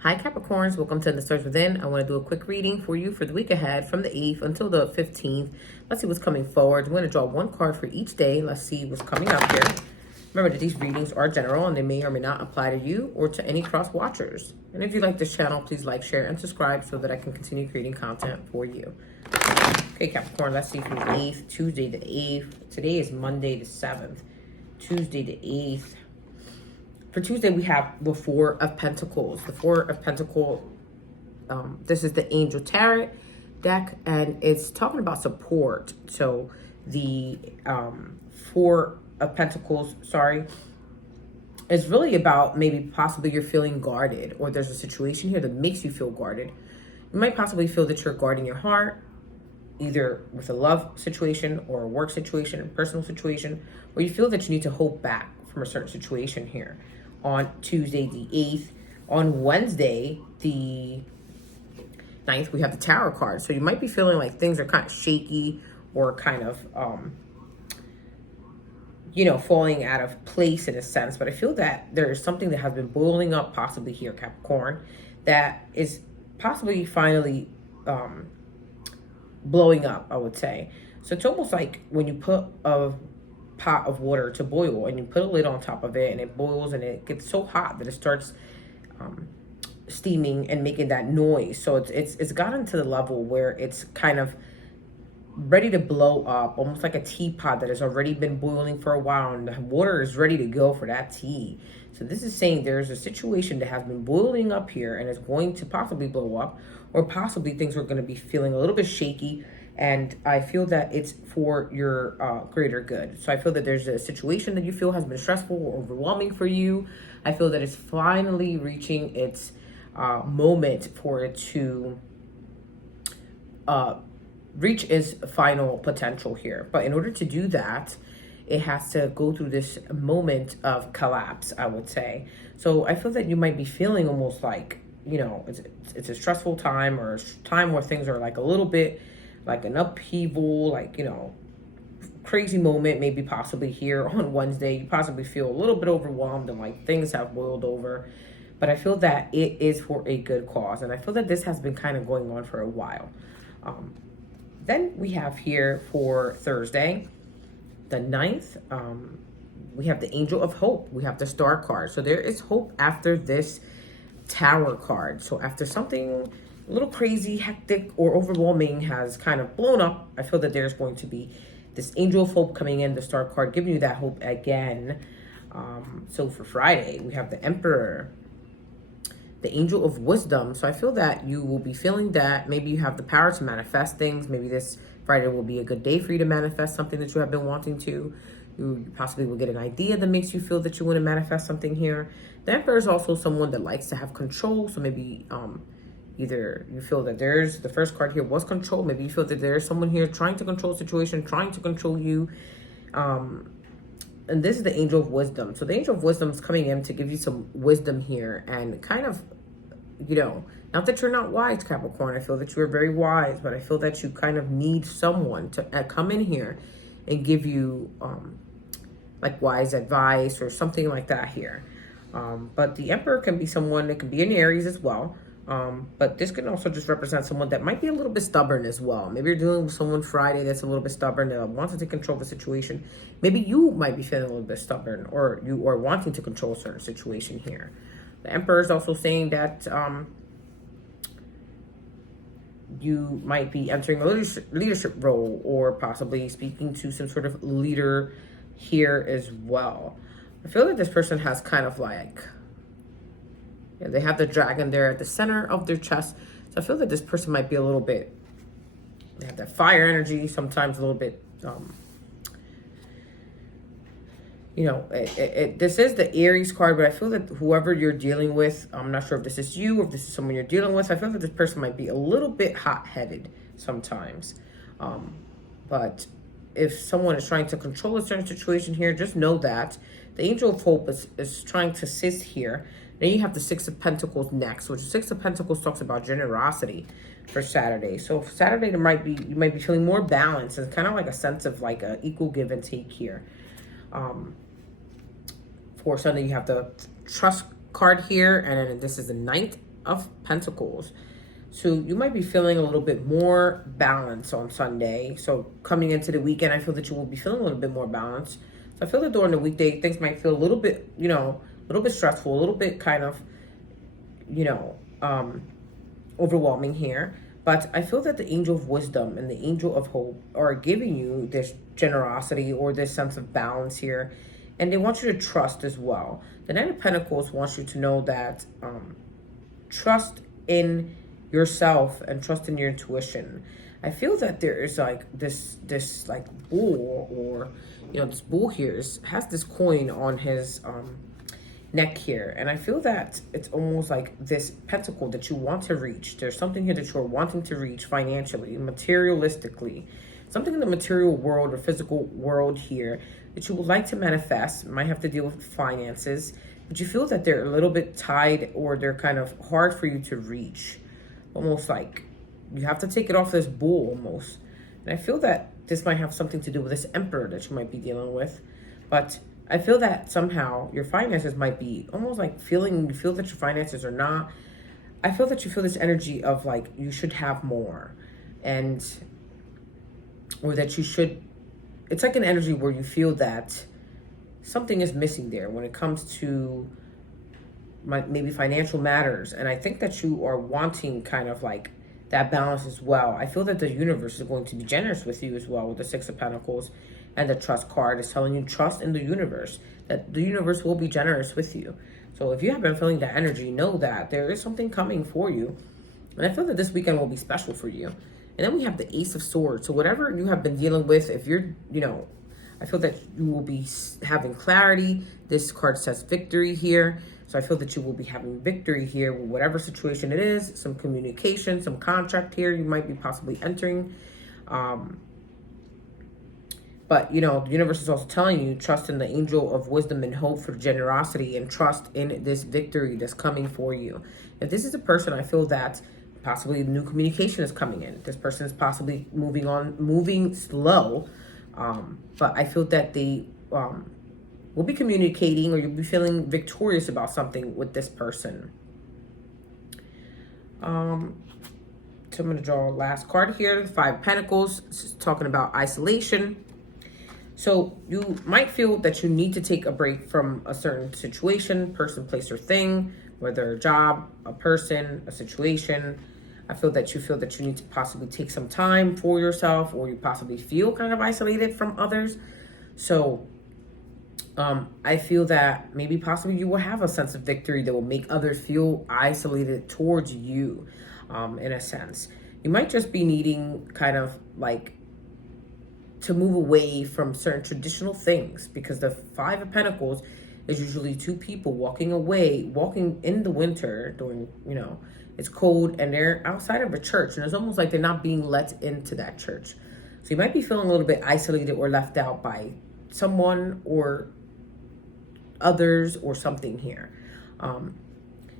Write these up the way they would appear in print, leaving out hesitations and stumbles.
Hi Capricorns, welcome to The Stars Within. I want to do a quick reading for you for the week ahead from the 8th until the 15th. Let's see what's coming forward. I'm going to draw one card for each day. Let's see what's coming up here. Remember that these readings are general and they may or may not apply to you or to any cross watchers. And if you like this channel, please like, share, and subscribe so that I can continue creating content for you. Okay, Capricorn, let's see from the 8th, Tuesday the 8th. Today is Monday the 7th, Tuesday the 8th. For Tuesday, we have the Four of Pentacles. The Four of Pentacles, this is the Angel Tarot deck, and it's talking about support. So the Four of Pentacles, is really about maybe possibly you're feeling guarded, or there's a situation here that makes you feel guarded. You might possibly feel that you're guarding your heart, either with a love situation or a work situation, a personal situation, or you feel that you need to hold back from a certain situation here. On Tuesday the 8th, on Wednesday the 9th, we have the Tower card. So you might be feeling like things are kind of shaky or kind of, falling out of place in a sense. But I feel that there is something that has been boiling up possibly here, Capricorn, that is possibly finally blowing up, I would say. So it's almost like when you put a pot of water to boil and you put a lid on top of it and it boils and it gets so hot that it starts steaming and making that noise. So it's gotten to the level where it's kind of ready to blow up, almost like a teapot that has already been boiling for a while and the water is ready to go for that tea. So this is saying there's a situation that has been boiling up here and is going to possibly blow up, or possibly things are going to be feeling a little bit shaky. And I feel that it's for your greater good. So I feel that there's a situation that you feel has been stressful or overwhelming for you. I feel that it's finally reaching its moment for it to reach its final potential here. But in order to do that, it has to go through this moment of collapse, I would say. So I feel that you might be feeling almost like, it's a stressful time, or a time where things are like a little bit like an upheaval, like, crazy moment, maybe possibly here on Wednesday. You possibly feel a little bit overwhelmed and like things have boiled over. But I feel that it is for a good cause. And I feel that this has been kind of going on for a while. Then we have here for Thursday, the 9th, we have the Angel of Hope. We have the Star card. So there is hope after this Tower card. So after something a little crazy, hectic, or overwhelming has kind of blown up, I feel that there's going to be this Angel of Hope coming in, the Star card, giving you that hope again. So for Friday, we have the Emperor, the Angel of Wisdom. So I feel that you will be feeling that maybe you have the power to manifest things. Maybe this Friday will be a good day for you to manifest something that you have been wanting to. You possibly will get an idea that makes you feel that you want to manifest something here. The Emperor is also someone that likes to have control. So maybe either you feel that there's, the first card here was control. Maybe you feel that there's someone here trying to control the situation, trying to control you. And this is the Angel of Wisdom. So the Angel of Wisdom is coming in to give you some wisdom here and kind of, not that you're not wise, Capricorn. I feel that you're very wise, but I feel that you kind of need someone to come in here and give you like wise advice or something like that here. But the Emperor can be someone that can be in Aries as well. But this can also just represent someone that might be a little bit stubborn as well. Maybe you're dealing with someone Friday that's a little bit stubborn, that wants to take control of the situation. Maybe you might be feeling a little bit stubborn, or you are wanting to control a certain situation here. The Emperor is also saying that you might be entering a leadership role, or possibly speaking to some sort of leader here as well. I feel that this person has kind of like, they have the dragon there at the center of their chest. So I feel that this person might be a little bit, they have that fire energy, sometimes a little bit, this is the Aries card, but I feel that whoever you're dealing with, I'm not sure if this is you or if this is someone you're dealing with. I feel that this person might be a little bit hot-headed sometimes. But if someone is trying to control a certain situation here, just know that the Angel of Hope is trying to assist here. Then you have the Six of Pentacles next, which Six of Pentacles talks about generosity for Saturday. So for Saturday, you might be feeling more balance and kind of like a sense of like a equal give and take here. For Sunday, you have the Trust card here, and then this is the Knight of Pentacles. So you might be feeling a little bit more balance on Sunday. So coming into the weekend, I feel that you will be feeling a little bit more balanced. So I feel that during the weekday, things might feel a little bit, a little bit stressful, a little bit kind of, you know, overwhelming here. But I feel that the angel of wisdom and the angel of hope are giving you this generosity or this sense of balance here. And they want you to trust as well. The Knight of Pentacles wants you to know that trust in yourself and trust in your intuition. I feel that there is like this like bull, or this bull here has this coin on his neck here, and I feel that it's almost like this pentacle that you want to reach. There's something here that you're wanting to reach financially, materialistically, something in the material world or physical world here that you would like to manifest. It might have to deal with finances, but you feel that they're a little bit tied, or they're kind of hard for you to reach. Almost like you have to take it off this bull almost. And I feel that this might have something to do with this emperor that you might be dealing with. But I feel that somehow your finances might be almost like you feel that your finances are not. I feel that you feel this energy of like you should have more, or that you should. It's like an energy where you feel that something is missing there when it comes to maybe financial matters. And I think that you are wanting kind of like that balance as well. I feel that the universe is going to be generous with you as well with the Six of Pentacles, and the trust card is telling you trust in the universe, that the universe will be generous with you. So if you have been feeling that energy, know that there is something coming for you. And I feel that this weekend will be special for you. And then we have the Ace of Swords. So whatever you have been dealing with, if you're, I feel that you will be having clarity. This card says victory here. So I feel that you will be having victory here with whatever situation it is, some communication, some contract here you might be possibly entering. But, the universe is also telling you, trust in the angel of wisdom and hope for generosity, and trust in this victory that's coming for you. If this is a person, I feel that possibly new communication is coming in. This person is possibly moving slow. But I feel that they will be communicating, or you'll be feeling victorious about something with this person. So I'm going to draw a last card here, the Five of Pentacles. This is talking about isolation. So you might feel that you need to take a break from a certain situation, person, place, or thing, whether a job, a person, a situation. I feel that you need to possibly take some time for yourself, or you possibly feel kind of isolated from others. So I feel that maybe possibly you will have a sense of victory that will make others feel isolated towards you, in a sense. You might just be needing kind of like to move away from certain traditional things, because the Five of Pentacles is usually two people walking in the winter during, it's cold, and they're outside of a church, and it's almost like they're not being let into that church. So you might be feeling a little bit isolated or left out by someone or others or something here.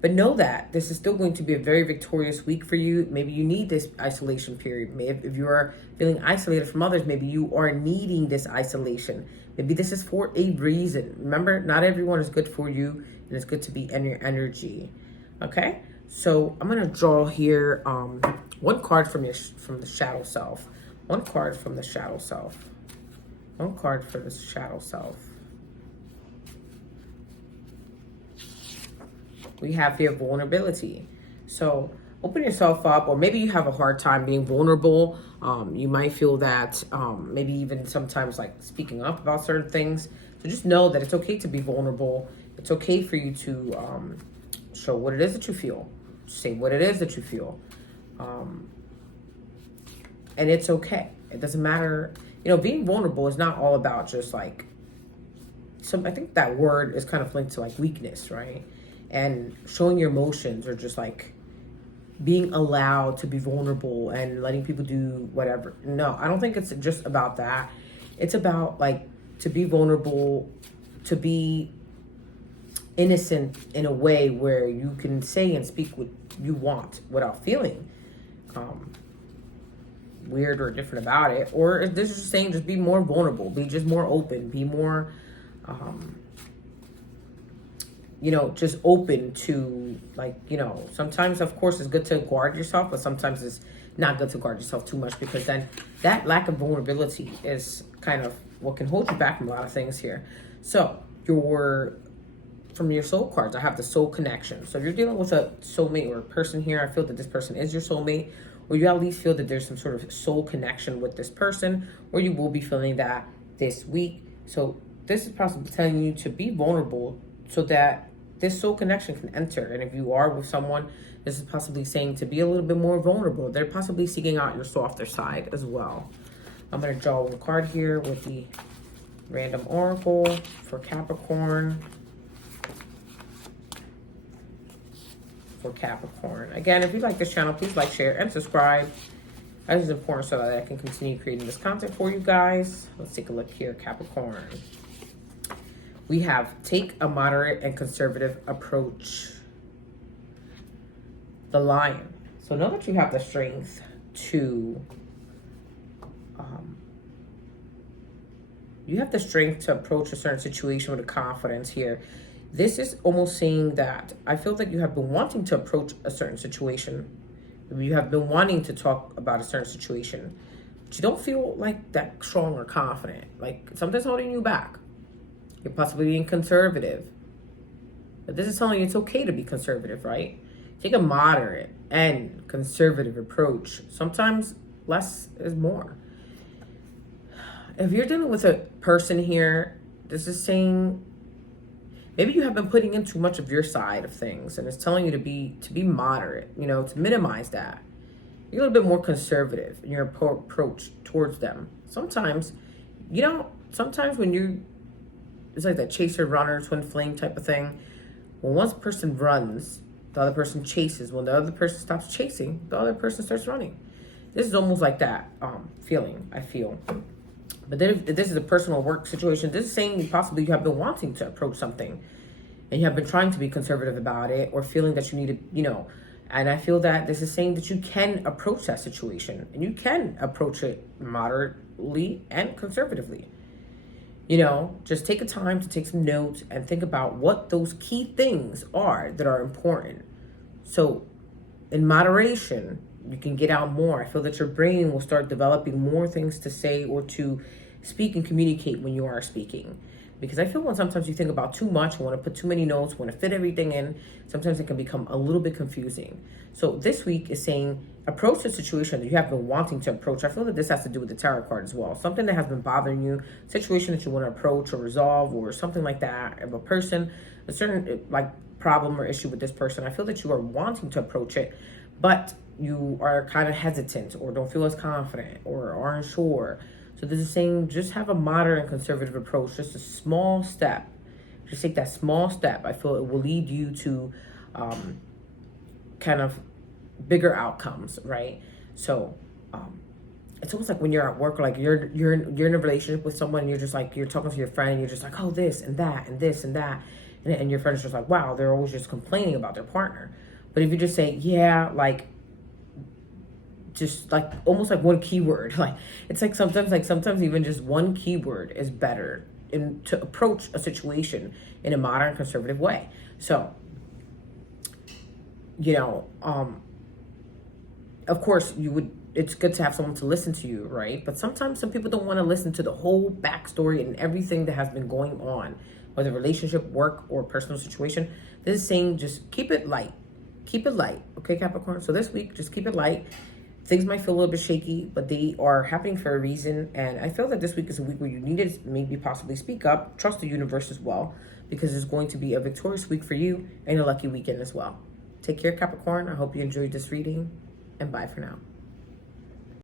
But know that this is still going to be a very victorious week for you. Maybe you need this isolation period. If you are feeling isolated from others, maybe you are needing this isolation. Maybe this is for a reason. Remember, not everyone is good for you, and it's good to be in your energy. Okay? So I'm going to draw here one card from the shadow self. One card from the shadow self. One card for the shadow self. We have here vulnerability. So open yourself up, or maybe you have a hard time being vulnerable. You might feel that maybe even sometimes like speaking up about certain things. So just know that it's okay to be vulnerable. It's okay for you to show what it is that you feel. Say what it is that you feel. And it's okay. It doesn't matter. Being vulnerable is not all about just like, I think that word is kind of linked to like weakness, right? And showing your emotions, or just like being allowed to be vulnerable and letting people do whatever. No, I don't think it's just about that. It's about like to be vulnerable, to be innocent in a way where you can say and speak what you want without feeling weird or different about it. Or this is just saying, just be more vulnerable, be just more open, be more just open to, like, sometimes, of course, it's good to guard yourself, but sometimes it's not good to guard yourself too much, because then that lack of vulnerability is kind of what can hold you back from a lot of things here. So from your soul cards, I have the soul connection. So if you're dealing with a soulmate or a person here, I feel that this person is your soulmate, or you at least feel that there's some sort of soul connection with this person, or you will be feeling that this week. So this is possibly telling you to be vulnerable so that this soul connection can enter. And if you are with someone, this is possibly saying to be a little bit more vulnerable. They're possibly seeking out your softer side as well. I'm going to draw one card here with the random oracle for Capricorn. For Capricorn. Again, if you like this channel, please like, share, and subscribe. That is important so that I can continue creating this content for you guys. Let's take a look here, Capricorn. We have take a moderate and conservative approach. The Lion. So know that you have the strength to approach a certain situation with a confidence here. This is almost saying that I feel that you have been wanting to approach a certain situation. You have been wanting to talk about a certain situation, but you don't feel like that strong or confident. Like something's holding you back. You're possibly being conservative. But this is telling you it's okay to be conservative, right? Take a moderate and conservative approach. Sometimes less is more. If you're dealing with a person here, this is saying maybe you have been putting in too much of your side of things, and it's telling you to be moderate, to minimize that. You're a little bit more conservative in your approach towards them. Sometimes when it's like that chaser runner, twin flame type of thing. When one person runs, the other person chases. When the other person stops chasing, the other person starts running. This is almost like that feeling, I feel. But then if this is a personal work situation, this is saying possibly you have been wanting to approach something and you have been trying to be conservative about it, or feeling that you need to, and I feel that this is saying that you can approach that situation, and you can approach it moderately and conservatively. Just take a time to take some notes and think about what those key things are that are important. So in moderation, you can get out more. I feel that your brain will start developing more things to say or to speak and communicate when you are speaking. Because I feel when sometimes you think about too much, want to put too many notes, want to fit everything in, sometimes it can become a little bit confusing. So this week is saying approach the situation that you have been wanting to approach. I feel that this has to do with the tarot card as well. Something that has been bothering you, situation that you want to approach or resolve, or something like that, of a person, a certain problem or issue with this person. I feel that you are wanting to approach it, but you are kind of hesitant or don't feel as confident or are unsure. So this is saying just have a moderate and conservative approach, just a small step. Just take that small step. I feel it will lead you to kind of bigger outcomes, right? So it's almost like when you're at work, or like you're in a relationship with someone, and you're just like, you're talking to your friend, and you're just like, oh, this and that and this and that. And your friend is just like, wow, they're always just complaining about their partner. But if you just say, yeah, just like almost like one keyword, it's like sometimes even just one keyword is better to approach a situation in a modern conservative way. So of course it's good to have someone to listen to you, right? But sometimes some people don't want to listen to the whole backstory and everything that has been going on, whether relationship, work, or personal situation. This is saying just keep it light, okay, Capricorn? So this week, just keep it light. Things might feel a little bit shaky, but they are happening for a reason. And I feel that this week is a week where you need to maybe possibly speak up, trust the universe as well, because it's going to be a victorious week for you and a lucky weekend as well. Take care, Capricorn. I hope you enjoyed this reading, and bye for now.